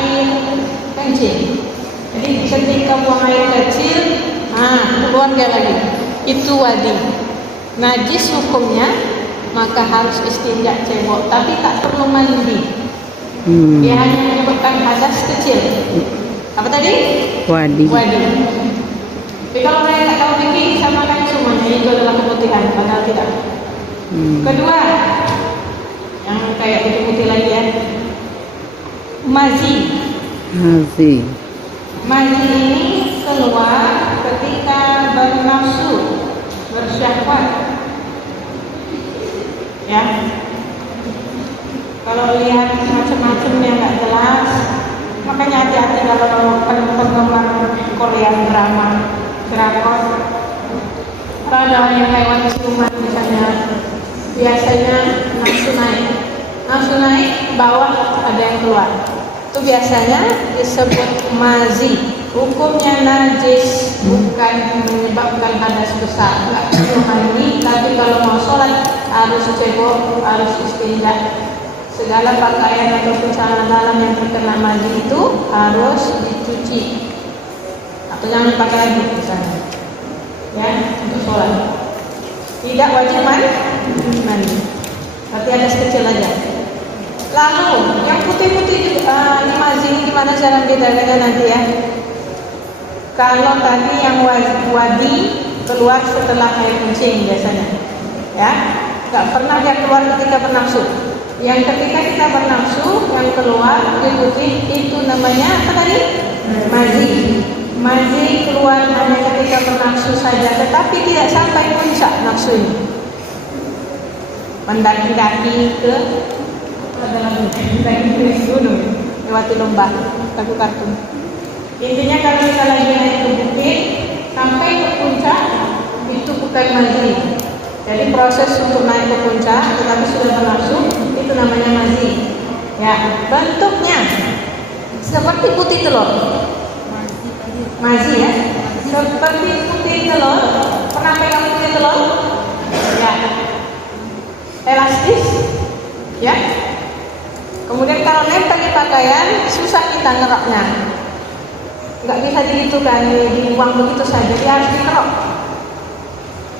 air kencing. Jadi ketika buang air kecil, keluar dia lagi. Itu wadi. Najis hukumnya, maka harus istinja cebok, tapi tak perlu mandi. Dia hanya menyebabkan hadas kecil. Apa tadi? Wadi. Tapi kalau mereka tak tahu fikih, samakan semuanya, itu adalah keputihan, padahal tidak. Kedua, yang kayak putih-putih lagi ya, mazi. Mazi ini keluar ketika bernafsu, bersyahwat. Ya. Kalau lihat macam-macam yang nggak jelas, makanya hati-hati kalau penggemar Korean drama, drakor. Kalau ada yang hewan ciuman misalnya, biasanya nafsu naik, bawah ada yang keluar. Itu biasanya disebut mazi. Hukumnya najis, bukan menyebabkan hadas besar. Nggak perlu mandi, tapi kalau mau sholat harus cebok, harus istinja. Segala pakaian atau celana dalam yang terkena mazi itu harus dicuci. Atau jangan pakai lagi misalnya, ya, untuk sholat. Tidak wajib mandi. Berarti hadas kecil aja. Lalu yang putih-putih di mazi ini gimana cara bedanya nanti ya? Kalau tadi yang wadi keluar setelah air kencing biasanya, ya, nggak pernah dia keluar ketika bernafsu. Yang ketika kita bernafsu, yang keluar di putih itu namanya apa tadi? Mazi. Mazi keluar hanya ketika bernafsu saja, tetapi tidak sampai puncak nafsu ini. Mendaki-daki ke gunung, lewati lembah, lagu kartun. Intinya kalau kita lagi naik ke bukit sampai ke puncak itu bukan mazi. Jadi proses untuk naik ke puncak tetapi sudah bernafsu itu namanya mazi. Ya, bentuknya seperti putih telur. Mazi ya, seperti putih telur. Pernah pegang putih telur? Ya, elastis, ya. Kemudian kalau nempel di pakaian susah kita ngeroknya. Nggak bisa digitukan, dibuang begitu saja, dia harus dikerok.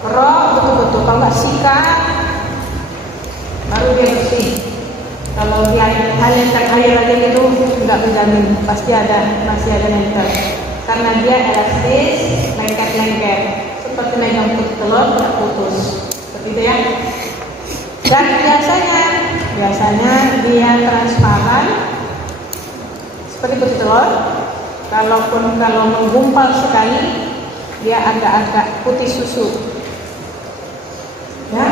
Kerok betul-betul, kalau nggak sikat baru dia bersih. Kalau dia hanyutkan air aja itu nggak menjamin, masih ada nempel. Karena dia elastis, lengket-lengket, seperti megang putih telur tidak putus, seperti itu ya. Dan biasanya dia transparan seperti putih telur. Kalau menggumpal sekali dia agak-agak putih susu, ya.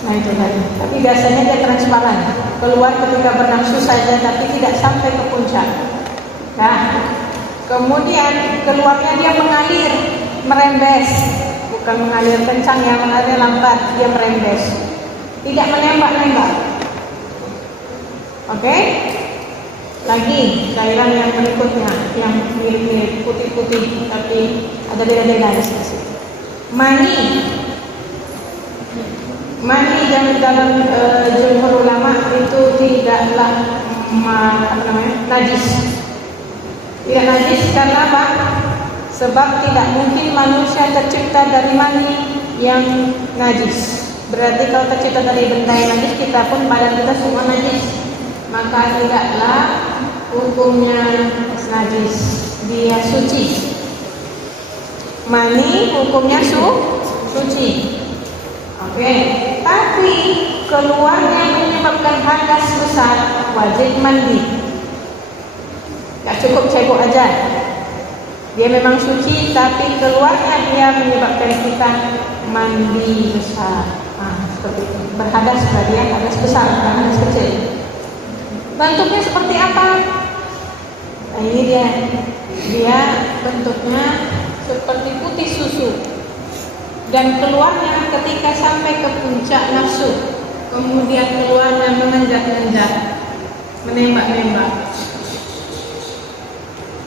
Nah itu tadi. Tapi biasanya dia transparan, keluar ketika bernafsu saja, tapi tidak sampai ke puncak. Nah, kemudian keluarnya dia mengalir, merembes, bukan mengalir kencang ya, mengalir lambat, dia merembes, tidak menembak-nembak. Oke? Lagi cairan yang berikutnya yang mirip-mirip putih-putih tapi ada beda-beda sedikit. Mani dalam jumhur ulama itu tidaklah najis. Tidak najis karena apa? Sebab tidak mungkin manusia tercipta dari mani yang najis. Berarti kalau tercipta dari benda yang najis, kita pun badan kita semua najis. Maka tidaklah hukumnya najis, dia suci. Mani hukumnya suci. Oke, tapi keluarnya menyebabkan hadas besar, wajib mandi. Gak cukup cebok aja. Dia memang suci, tapi keluarnya dia menyebabkan kita mandi besar. Seperti itu. Berhadas berarti ya, hadas besar, bukan hadas kecil. Bentuknya seperti apa? Nah ini dia bentuknya seperti putih susu dan keluarnya ketika sampai ke puncak nafsu, kemudian keluarnya mengenjak-enjak, menembak-nembak.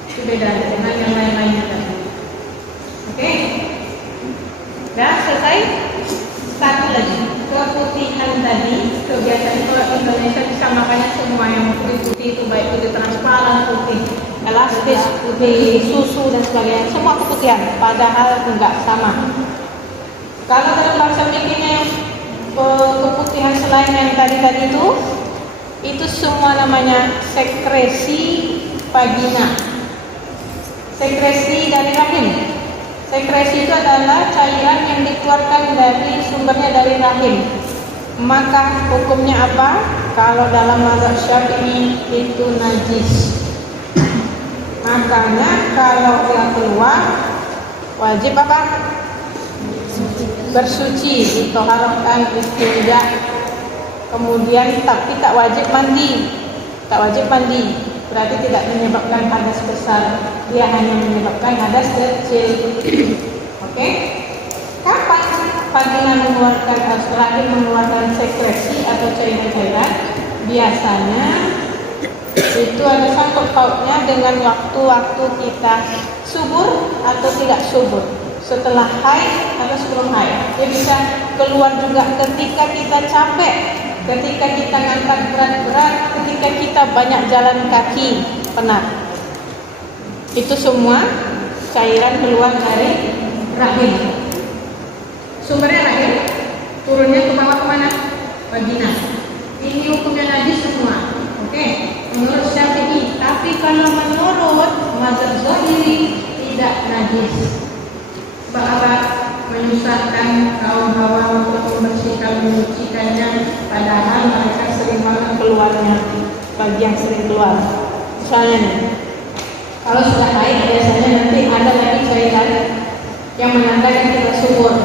Itu beda dengan yang lain-lainnya tadi. Oke? Dah selesai? Satu lagi, keputihan tadi Biasanya kalau di Indonesia bisa makannya semua yang putih-putih itu, baik putih transparan, putih elastis, putih susu dan sebagainya, semua keputihan, padahal enggak sama. Kalau dalam bahasa bikinnya keputihan selain yang tadi itu semua namanya sekresi vagina, sekresi dari rahim. Sekresi itu adalah cairan yang dikeluarkan dari sumbernya dari rahim. Maka hukumnya apa? Kalau dalam mazhab Syafi'i itu najis. Makanya kalau dia keluar wajib apa? Bersuci, ditoharahkan, istinja. Kemudian tapi tak wajib mandi. Tak wajib mandi. Berarti tidak menyebabkan hadas besar. Dia hanya menyebabkan hadas kecil. Oke? Kapan vagina mengeluarkan, rahim mengeluarkan sekresi atau cairan-cairan? Biasanya itu ada sangkut pautnya dengan waktu-waktu kita subur atau tidak subur, setelah haid atau sebelum haid. Dia bisa keluar juga ketika kita capek, ketika kita ngangkat berat-berat, ketika kita banyak jalan kaki, penat. Itu semua cairan keluar dari rahim. Sumbernya rahim, turunnya ke bawah kemana? Vagina. Ini hukumnya najis semua. Oke, menurut Syafi'i. Tapi kalau menurut mazhab Zahiri tidak najis. Sebab apa? Menyusahkan kaum hawa untuk menyucikannya, padahal mereka sering banget keluarnya, bagi yang sering keluar. Misalnya nih, kalau sudah haid biasanya nanti ada lagi cairan yang menandakan kita subur.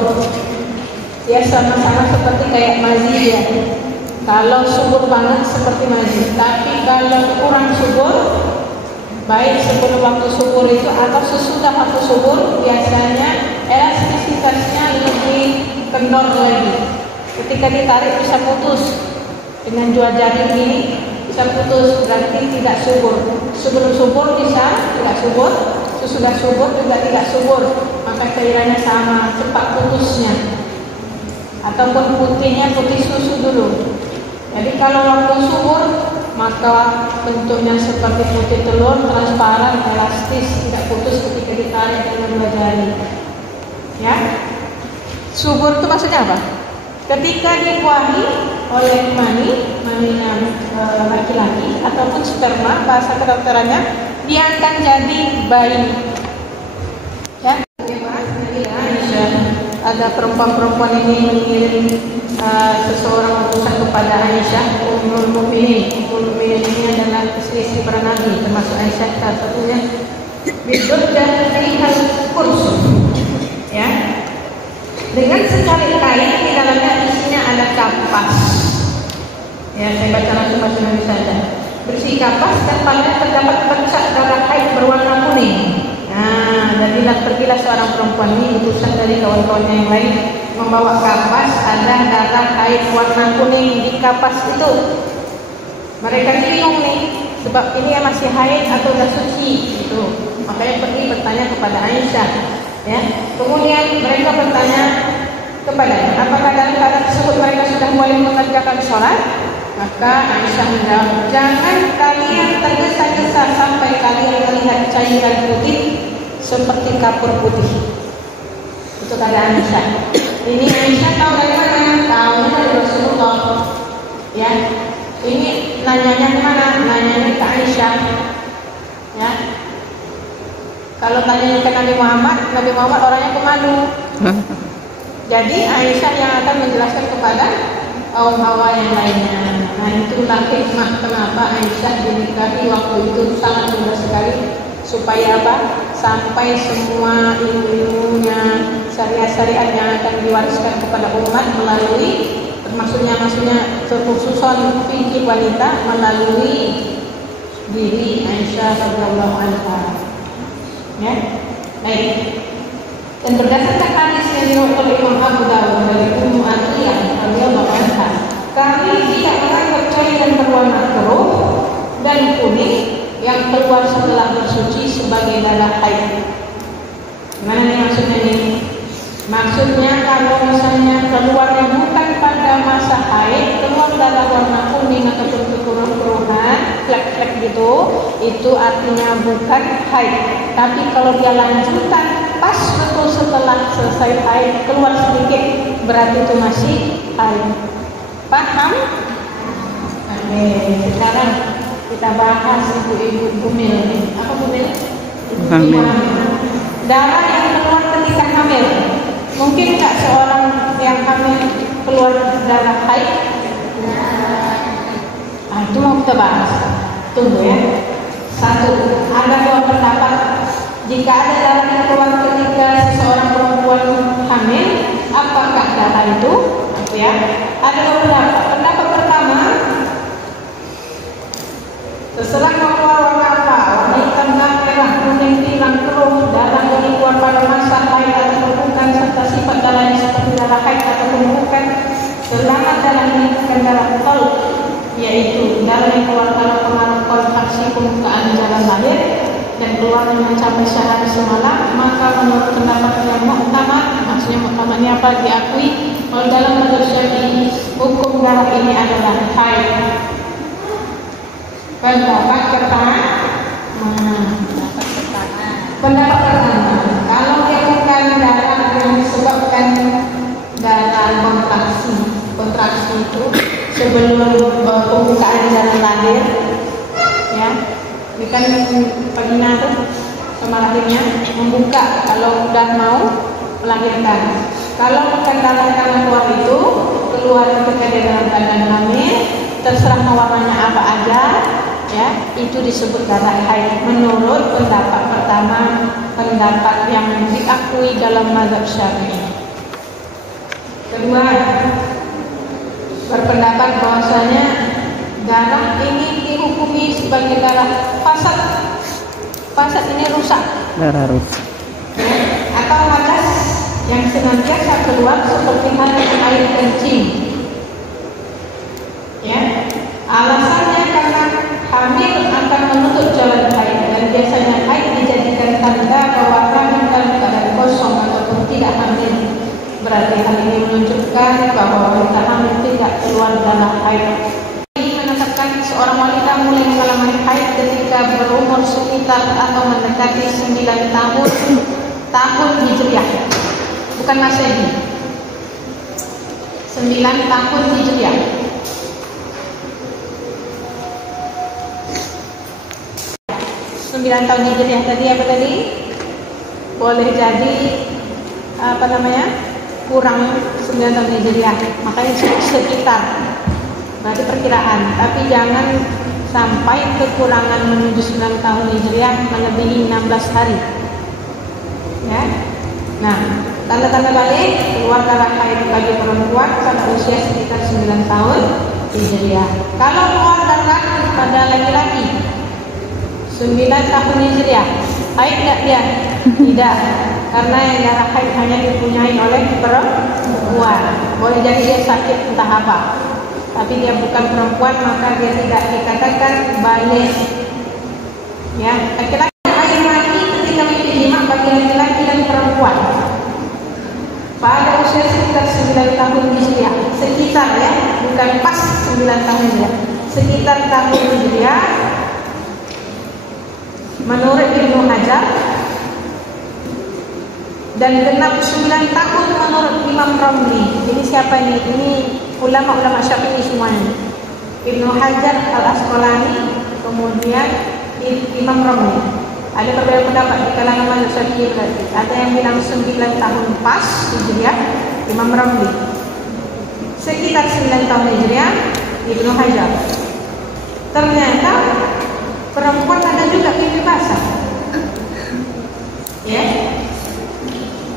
Ya sama-sama seperti kayak mazi ya. Kalau subur banget seperti mazi, tapi kalau kurang subur, baik sebelum waktu subur itu atau sesudah waktu subur, biasanya elastisitasnya lebih kendor lagi. Ketika ditarik bisa putus. Dengan dua jari ini bisa putus, berarti tidak subur. Sebelum subur bisa tidak subur, sesudah subur juga tidak subur. Maka cairannya sama, cepat putusnya. Ataupun putihnya putih susu dulu. Jadi kalau waktu subur maka bentuknya seperti putih telur, transparan, elastis, tidak putus ketika ditarik dengan dua jari. Ya, subur itu maksudnya apa? Ketika dibuahi oleh maninya laki-laki ataupun sperma, bahasa kedokterannya, dia akan jadi bayi. Ya, ada perempuan-perempuan ini mengirim seseorang utusan kepada Aisyah Ummul Mukminin. Ummul Mukminin ini adalah istri para nabi, termasuk Aisyah salah satunya. Bidut dan rihal kursus, ya, dengan secari kain di dalamnya isinya ada kapas. Ya, saya baca langsung bahasa Indonesia saja. Berisi kapas dan padanya terdapat bercak darah haid berwarna kuning. Nah, jadilah pergilah seorang perempuan ini utusan dari kawan-kawannya yang lain membawa kapas, ada darah haid warna kuning di kapas itu. Mereka bingung nih, sebab ini masih haid atau sudah suci itu. Makanya pergi bertanya kepada Aisyah. Ya, kemudian mereka bertanya kepadanya, apakah dalam keadaan tersebut mereka sudah mulai mengerjakan sholat? Maka Aisyah menjawab, jangan kalian tergesa-gesa sampai kalian melihat cairan putih seperti kapur putih. Itu kata Aisyah. Ini Aisyah tahu dari mana? Tahu dari Rasulullah. Ya, ini nanyanya kemana? Nanyanya ke Aisyah. Ya. Kalau tanya ke Nabi Muhammad orangnya pemalu. Jadi Aisyah yang akan menjelaskan kepada kaum hawa yang lainnya. Nah, itulah hikmah kenapa Aisyah dinikahi waktu itu sangat mudah sekali, supaya apa? Sampai semua ilmu-ilmunya, syariat-syariat yang akan diwariskan kepada umat melalui, maksudnya terkhususan fikih wanita melalui diri Aisyah radhiyallahu anha. Ya, baik. Dan berdasarkan hadis yang diriwayatkan oleh Imam Abu Dawud dari Ummu Atiyah radhiyallahu anha, kami tidak menganggap cairan berwarna keruh dan kuning yang keluar setelah bersuci sebagai darah haid. Mana nih maksudnya ini? Maksudnya kalau misalnya keluarnya bukan pada pada masa haid keluar darah warna kuning ataupun keruh-keruhan, flek-flek gitu, itu artinya bukan haid. Tapi kalau dia lanjutan pas betul setelah selesai haid keluar sedikit, berarti itu masih haid. Paham? Oke, sekarang kita bahas ibu-ibu bumil. Apa bumil? Hamil. Darah yang keluar ketika hamil. Mungkin nggak seorang yang hamil keluar darah haid? Nah, itu mau kita bahas. Tunggu ya. Satu, ada dua pendapat. Jika ada darah yang keluar ketika seseorang perempuan hamil, apakah darah itu? Ya, ada dua pendapat. Pendapat pertama, setelah keluar warna apa? Warna hitam, merah, kuning, hilang, keruh, darah yang keluar pada masa haid atau bukan, serta sifat darahnya seperti darah haid atau bukan, selama darah ini bukan darah kol, yaitu darah yang keluar karena pengaruh kontraksi pembukaan jalan lahir dan keluarnya mencapai sehari semalam, maka menurut pendapat yang muktamad, maksudnya muktamadnya apa? Diakui kalau dalam mazhab Syafi'i hukum darah ini adalah haid. Pendapat pertama, kalau dia bukan darah yang disebabkan darah kontraksi itu sebelum pembukaan jalan lahir, ya, ini kan vagina tuh sama lahirnya membuka kalau udah mau melahirkan. Kalau bukan darah karena keluar itu keluar ketika dia dalam keadaan hamil, terserah mau warnanya apa aja, ya, itu disebut darah haid menurut pendapat pertama, pendapat yang diakui dalam mazhab Syafi'i. Kedua, berpendapat bahwasanya darah ini dihukumi sebagai darah fasad. Fasad ini rusak. Darah rusak. Atau najas yang senantiasa keluar seperti air kencing. Ya, alasannya karena hamil akan menutup jalan haid dan biasanya haid dijadikan tanda bahwa hamil dalam keadaan kosong ataupun tidak hamil. Berarti hal ini menunjukkan bahwa wanita hamil tidak keluar darah haid. Ini menetapkan seorang wanita mulai mengalami haid ketika berumur sekitar atau mendekati 9 tahun Hijriah. Bukan Masehi. 9 tahun Hijriah. Tahun Hijriah tadi apa tadi? Boleh jadi kurang 9 tahun Hijriah, makanya sekitar, berarti perkiraan, tapi jangan sampai kekurangan menuju 9 tahun Hijriah melebihi 16 hari, ya. Nah, tanda-tanda balik keluar darah haid bagi perempuan pada usia sekitar 9 tahun Hijriah. Kalau keluar darah pada laki-laki 9 tahun Hijriah, haid tidak dia? Tidak, karena yang darah haid hanya dipunyai oleh perempuan. Boleh jadi dia sakit entah apa, tapi dia bukan perempuan, maka dia tidak dikatakan balik. Ya, laki-laki haid mati ketika mimpi jima bagi laki-laki dan perempuan pada usia sekitar 9 tahun Hijriah, sekitar, ya, bukan pas 9 tahun Hijriah, sekitar tahun Hijriah. Menurut Ibnu Hajar, dan genap 9 tahun menurut Imam Romli. Ini siapa ini? Ini ulama-ulama Syafi'i semuanya. Ibnu Hajar Al-Asqalani, kemudian Imam Romli. Ada beberapa pendapat di kalangan mazhab Syafi'i berarti. Ada yang bilang 9 tahun pas Hijriah, Imam Romli. Sekitar 9 tahun Hijriah, Ibnu Hajar. Ternyata perempuan ada juga mimpi basah. Ya.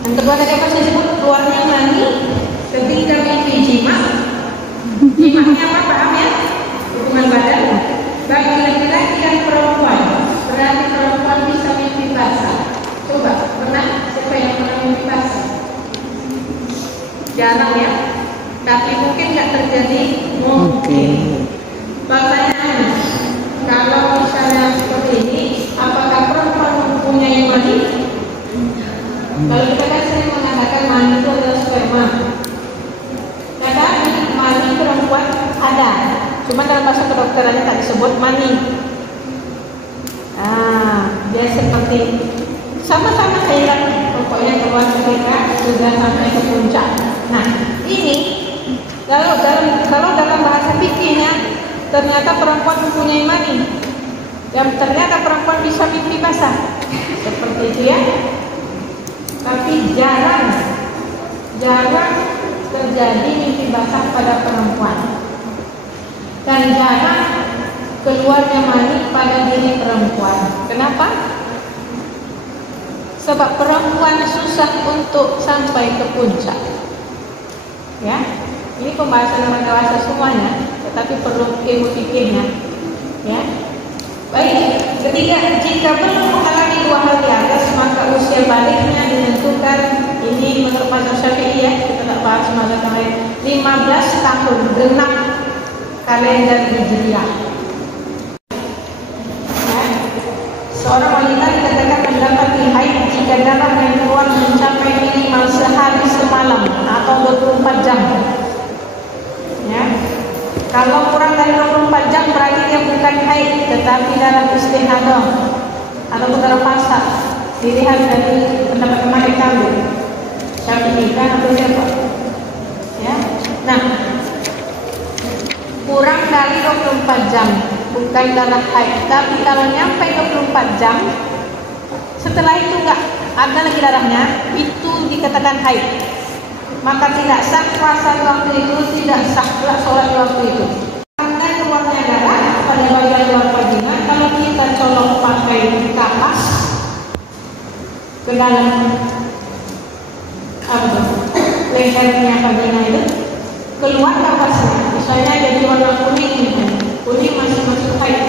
Yang kedua tadi apa saya sebut? Keluarnya mani ketika mimpi jima. Jimanya apa, paham ya? Hubungan badan bagi laki-laki dan perempuan. Berarti perempuan bisa mimpi basah. Coba, pernah? Siapa yang pernah mimpi basah? Jarang ya. Tapi mungkin nggak terjadi. Mungkin. Pertanyaannya, kalau misalnya seperti ini, apakah perempuan mempunyai mani? Kalau kita kan sering mengatakan mani itu adalah sperma. Kadang dia seperti sama-sama cairan, pokoknya keluar ketika sudah sampai ke puncak. Nah, ini kalau dalam bahasa fikihnya ternyata perempuan mempunyai mani, dan ternyata perempuan bisa mimpi basah, seperti itu ya. Tapi jarang terjadi mimpi basah pada perempuan, dan jarang keluarnya mani pada diri perempuan. Kenapa? Sebab perempuan susah untuk sampai ke puncak. Ya, ini pembahasan orang dewasa semuanya, tetapi perlu ilmu fikihnya. Ya, baik. Ketiga, jika belum mengalami dua hal di atas, maka usia baliknya ditentukan. Ini menurut mazhab Syafi'i ya, kita tak bahas mazhab yang lain. 15 tahun genap kalender Hijriah. Ya. Seorang wanita dikatakan mendapati haid jika darah yang keluar mencapai minimal sehari semalam atau 24 jam. Ya. Kalau kurang dari 24 jam berarti dia bukan haid, tetapi darah istihadah atau darah fasa. Dilihat dari pendapat Imam Syafi'i. Syafi'i kan atau siapa? Ya. Nah, kurang dari 24 jam bukan darah haid, tapi kalau nyampe 24 jam setelah itu enggak ada lagi darahnya, itu dikatakan haid. Maka tidak sah puasa di waktu itu, tidak sah pula sholat di waktu itu. Karena keluarnya darah pada bagian luar vagina, kalau kita colok pakai kapas ke dalam lehernya vagina itu, keluar kapasnya, misalnya jadi warna kuning, kuning masih masuk haid,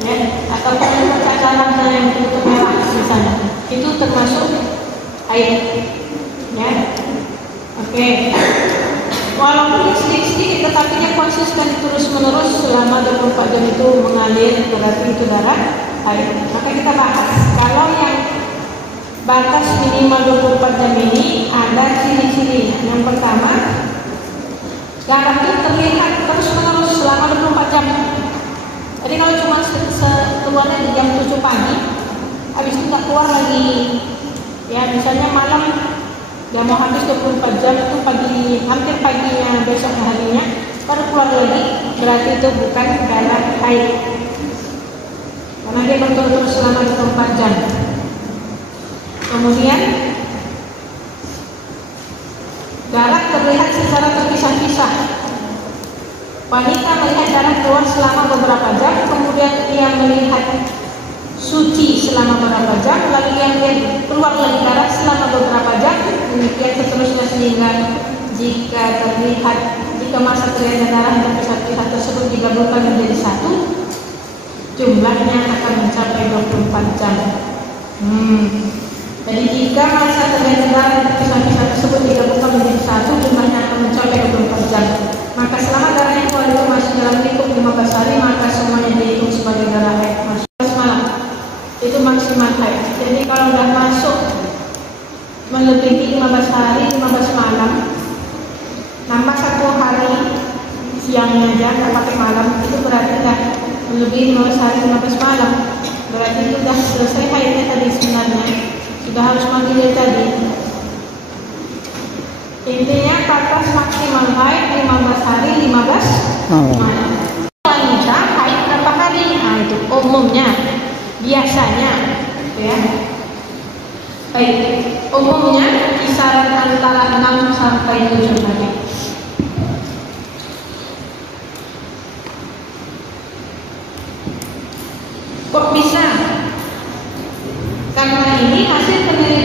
ya, atau kalau cacaran yang itu merah misalnya, itu termasuk haid, ya. Oke. Walaupun sedikit-sedikit, tetapi dia konsisten terus-menerus selama 24 jam itu mengalir, berarti itu darah haid. Maka kita bahas, kalau yang batas minimal 24 jam ini ada ciri-cirinya. Yang pertama, darah itu terlihat terus-menerus selama 24 jam. Jadi kalau cuma keluarnya di jam 7 pagi, habis itu nggak keluar lagi, ya misalnya malam, dia mau habis 24 jam itu pagi, hampir paginya besoknya harinya baru keluar lagi, berarti itu bukan darah haid, karena dia betul-betul selama 24 jam. Kemudian darah terlihat secara terpisah-pisah. Wanita melihat darah keluar selama beberapa jam, kemudian ia melihat suci selama beberapa jam, lalu dia melihat keluar lagi darah selama beberapa jam, demikian seterusnya, sehingga jika masa terlihat darah terpisah-pisah tersebut digabungkan menjadi satu, jumlahnya akan mencapai 24 jam. Jadi jika masa terlihat darah terpisah-pisah tersebut digabungkan menjadi satu, jumlahnya akan mencapai 24 jam. Maka selama darah yang keluar itu masih dalam lingkup 15 hari, maka semuanya dihitung sebagai darah haid. Itu maksimal haid. Jadi kalau sudah masuk melebihi 15 hari, 15 malam, nambah 1 hari siangnya aja, nggak pakai malam, itu berarti sudah melebihi 15 hari, 15 malam. Berarti itu sudah selesai haidnya tadi sebenarnya. Sudah harus manggil tadi. Intinya batas maksimal haid 15 hari, 15 malam. Wanita haid berapa hari? Nah, itu umumnya. Biasanya, ya. Baik, umumnya kisaran antara 6 sampai 7 hari. Kok bisa? Karena ini hasil penelitian